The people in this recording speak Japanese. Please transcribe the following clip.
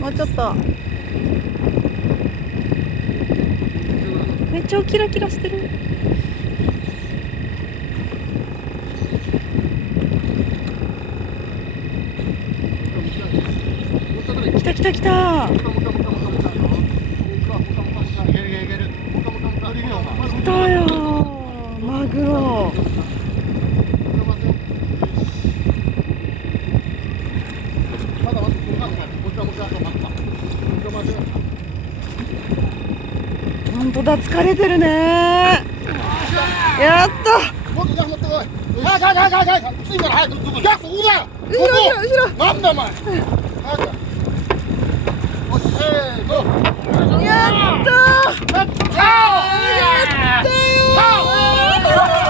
もうちょっと。めっちゃキラキラしてる。来た来た来た。来たよマグロ。本当だ、疲れてるね。やった。もっと持ってこい。早く早く早く早く。ついから早く。いや、そこだよ。後ろ後ろ後ろ。なんだお前。早く。おせーの。やったー。やったー。やったよー。